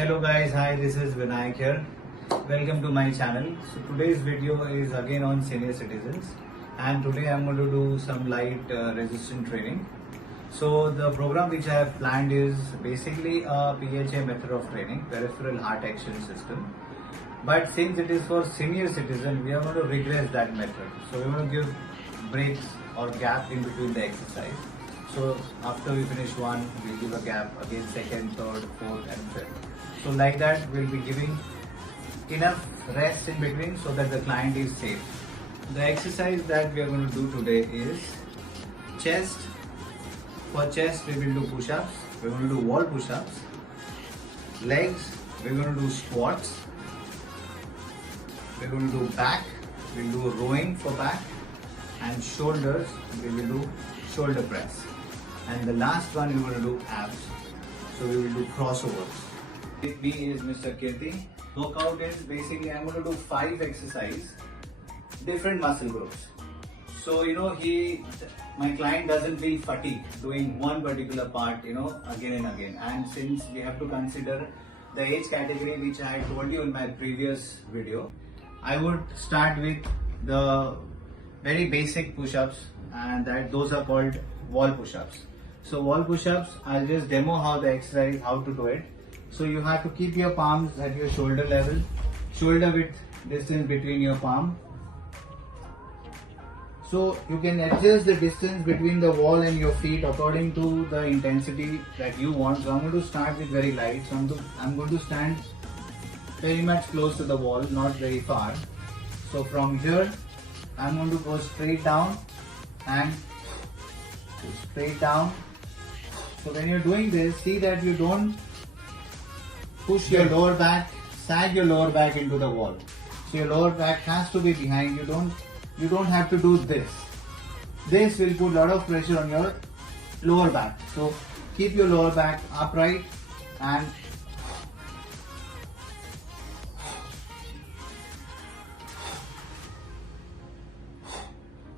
Hello guys, hi, this is Vinayak here. Welcome to my channel. So today's video is again on senior citizens, and today I'm going to do some light resistance training. So the program which I have planned is basically a PHA method of training, peripheral heart action system. But since it is for senior citizen, we are going to regress that method. So we're going to give breaks or gap in between the exercise. So after we finish one, we'll give a gap again, second, third, fourth and fifth. So like that, we'll be giving enough rest in between so that the client is safe. The exercise that we are going to do today is chest. For chest, we will do push-ups. We're going to do wall push-ups. Legs, we're going to do squats. We're going to do back. We'll do rowing for back. And shoulders, we will do shoulder press. And the last one, we're going to do abs. So we will do crossovers. With me is Mr. Kirti. Workout is basically I'm going to do 5 exercises, different muscle groups. So my client doesn't feel fatigued doing one particular part, again and again. And since we have to consider the age category which I told you in my previous video, I would start with the very basic push-ups, and those are called wall push-ups. So wall push-ups, I'll just demo how the exercise, how to do it. So you have to keep your palms at your shoulder level, shoulder width distance between your palm. So you can adjust the distance between the wall and your feet according to the intensity that you want. So I'm going to start with very light. So I'm going to stand very much close to the wall, not very far. So from here, I'm going to go straight down and straight down. So when you're doing this, see that you don't push your lower back, sag your lower back into the wall. So your lower back has to be behind. You don't have to do this. This will put a lot of pressure on your lower back. So keep your lower back upright and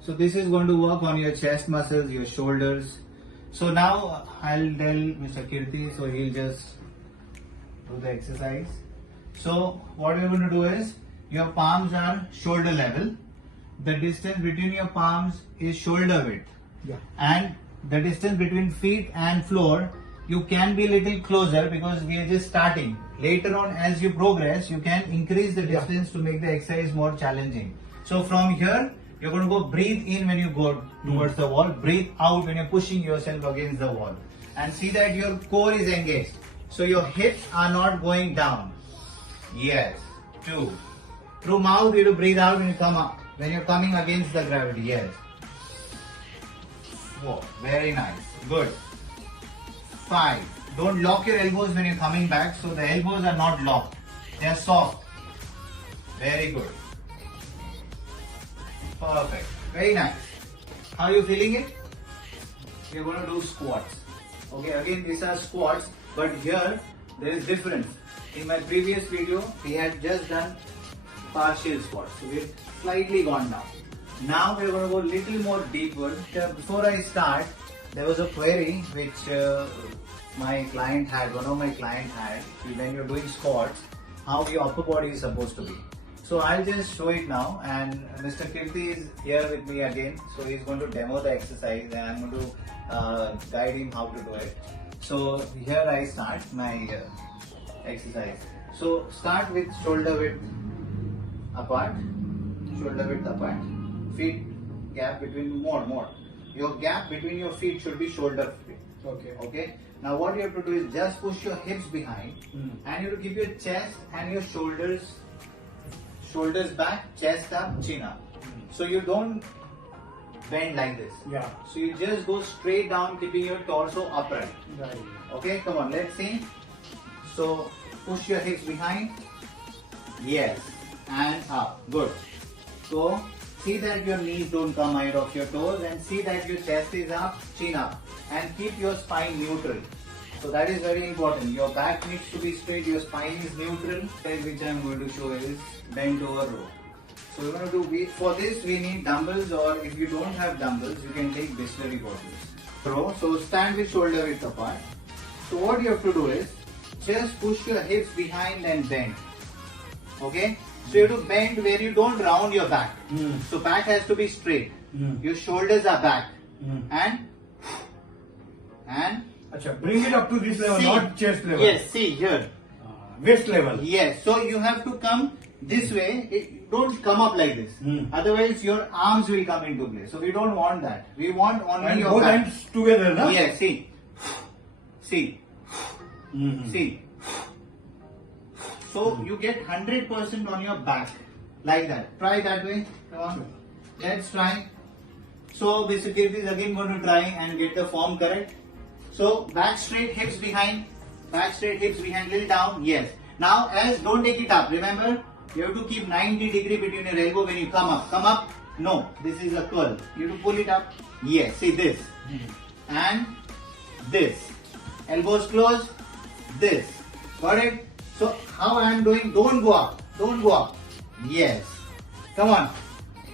so this is going to work on your chest muscles, your shoulders. So now I'll tell Mr. Kirti, so he'll just do the exercise. So what we're going to do is, your palms are shoulder level. The distance between your palms is shoulder width. Yeah. And the distance between feet and floor, you can be a little closer because we are just starting. Later on, as you progress, you can increase the distance to make the exercise more challenging. So from here, you're going to go breathe in when you go towards the wall, breathe out when you're pushing yourself against the wall. And see that your core is engaged. So your hips are not going down. Yes. 2. Through mouth, you have to breathe out when you come up. When you're coming against the gravity. Yes. 4. Very nice. Good. 5. Don't lock your elbows when you're coming back. So the elbows are not locked. They are soft. Very good. Perfect. Very nice. How are you feeling it? We're going to do squats. Okay, again these are squats, but here there is difference. In my previous video, we had just done partial squats. So we've slightly gone down. Now we're going to go a little more deeper. Before I start, there was a query which one of my client had, when you're doing squats, how your upper body is supposed to be. So I'll just show it now, and Mr. Kirti is here with me again. So he's going to demo the exercise and I'm going to guide him how to do it. So here I start my exercise. So start with shoulder width apart, feet gap between more. Your gap between your feet should be shoulder width. Okay. Now what you have to do is just push your hips behind, and you have to keep your chest and your shoulders back, chest up, chin up. So you don't bend like this. Yeah. So you just go straight down, keeping your torso upright. Right. Okay, come on, let's see. So push your hips behind. Yes. And up. Good. So see that your knees don't come out of your toes, and see that your chest is up, chin up. And keep your spine neutral. So that is very important. Your back needs to be straight, your spine is neutral. Which I am going to show is bent over row. So we're going to do, for this we need dumbbells, or if you don't have dumbbells, you can take Bisleri bottles. Row. So stand with shoulder width apart. So what you have to do is, just push your hips behind and bend. Okay? So you have to bend where you don't round your back. So back has to be straight. Your shoulders are back. And Acha, bring it up to this level, see, not chest level. Yes, see here. Waist level. Yes, so you have to come this way. Don't come up like this. Otherwise, your arms will come into play. So we don't want that. We want only And your both back. hands together, no? Yes, see. See. See. So you get 100% on your back. Like that. Try that way. Come on. Let's try. So Mr. Kirti is again going to try and get the form correct. So back straight, hips behind. Back straight, hips behind, little down. Yes. Now as don't take it up. Remember, you have to keep 90 degree between your elbow when you come up. Come up. No, this is a curl. You have to pull it up. Yes. See this. And this. Elbows close. This. Got it? So how I am doing? Don't go up. Don't go up. Yes. Come on.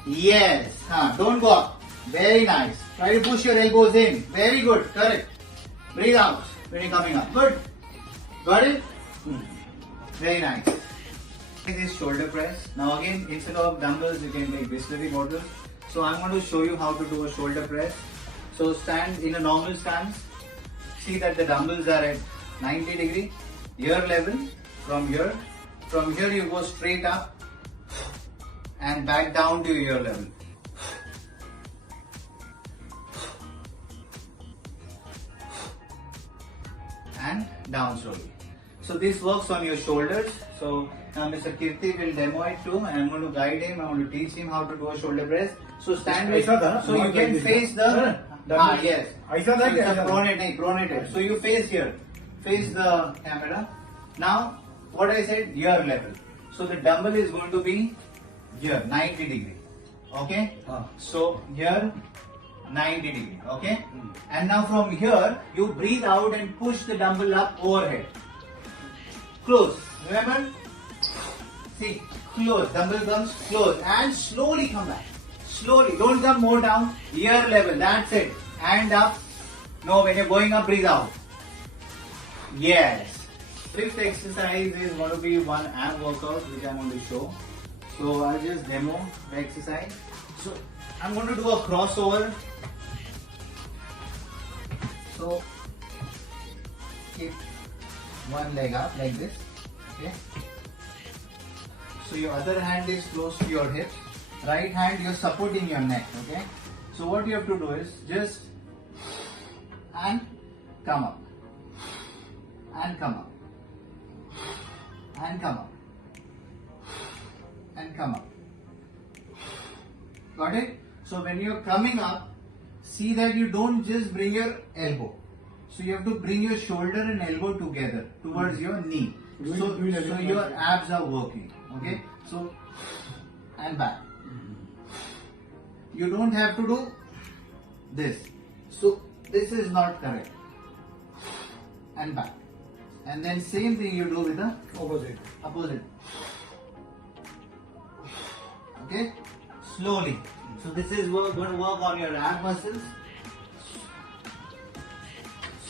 Yes. Don't go up. Very nice. Try to push your elbows in. Very good. Correct. Breathe out when you're coming up. Good. Got it? Very nice. This shoulder press. Now again, instead of dumbbells, you can make Bisleri bottles. So I'm going to show you how to do a shoulder press. So stand in a normal stance. See that the dumbbells are at 90 degree. Ear level. From here you go straight up and back down to your ear level. And down slowly. So this works on your shoulders. So now Mr. Kirti will demo it too. I'm going to guide him. I'm going to teach him how to do a shoulder press. So stand with, so you can face the, yes. So it's a pronated. So you face here. Face the camera. Now what I said, ear level. So the dumbbell is going to be here, 90 degree. Okay? So here 90 degree. Okay? And now from here, you breathe out and push the dumbbell up overhead. Close. Remember? See, close. Dumbbell comes close and slowly come back. Slowly. Don't come more down. Ear level. That's it. Hand up. No, when you're going up, breathe out. Yes. Fifth exercise is going to be one arm workout which I'm going to show. So I'll just demo the exercise. So I'm going to do a crossover. So keep one leg up like this. Okay. So your other hand is close to your hip. Right hand you're supporting your neck. Okay. So what you have to do is just and come up. And come up. And come up. And come up. Got it? So when you're coming up, see that you don't just bring your elbow. So you have to bring your shoulder and elbow together towards your knee. So your abs are working. Okay? So, and back. You don't have to do this. So this is not correct. And back. And then same thing you do with the opposite. Okay? Slowly. So this is going to work on your ab muscles.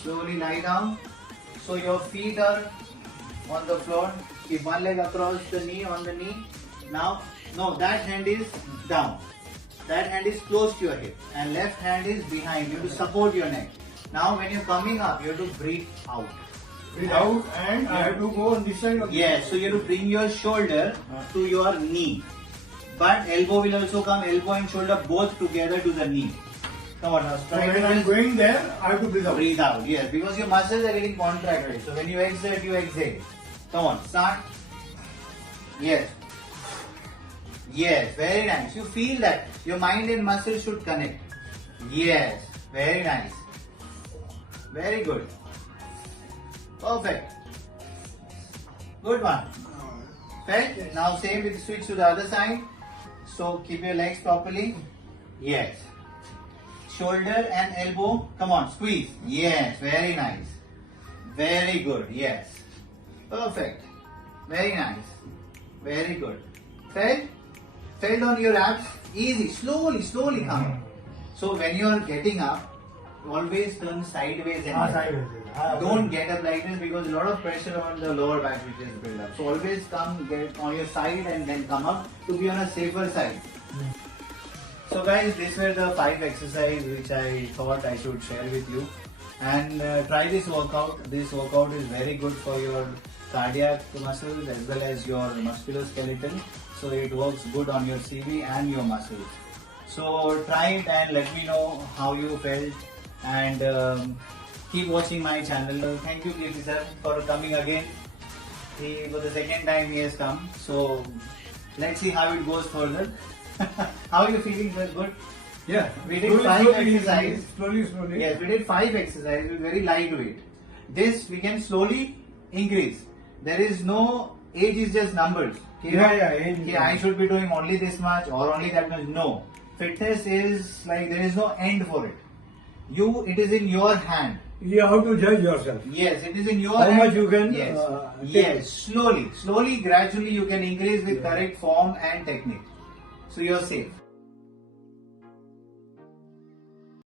Slowly lie down. So your feet are on the floor. Keep one leg across the knee, on the knee. Now, no, that hand is down. That hand is close to your hip. And left hand is behind you to support your neck. Now when you're coming up, you have to breathe out. Breathe out and I have to go on this side. Yes, so you have to bring your shoulder to your knee. But elbow will also come, elbow and shoulder both together to the knee. Come on now, So when I'm going there, I have to breathe out. Breathe out, yes, because your muscles are getting contracted. So when you exhale, you exhale. Come on, start. Yes. Yes, very nice. You feel that your mind and muscles should connect. Yes, very nice. Very good. Perfect. Good one. Perfect. Now same with switch to the other side. So keep your legs properly. Yes. Shoulder and elbow. Come on, squeeze. Yes, very nice. Very good. Yes. Perfect. Very nice. Very good. Felt? Felt on your abs? Easy. Slowly, slowly come. So when you are getting up, always turn sideways and Ah, get up. sideways. Don't get up like this because a lot of pressure on the lower back which is built up. So always get on your side and then come up to be on a safer side. So guys, these were the 5 exercises which I thought I should share with you. And try this workout. This workout is very good for your cardiac muscles as well as your musculoskeletal. So it works good on your CV and your muscles. So try it and let me know how you felt. And keep watching my channel. Thank you, Kirti sir, for coming again. For the second time he has come. So let's see how it goes further. How are you feeling, sir? Good? Yeah. We did 5 exercises. Slowly. Yes, we did 5 exercises with very lightweight. This we can slowly increase. There is no age is just numbers. Age is I should be doing only this much or only that much. No. Fitness is like there is no end for it. It is in your hand. You have to judge yourself. Yes, it is in your How hand. much you can, Yes, take yes. Slowly, gradually you can increase with correct form and technique. So you are safe.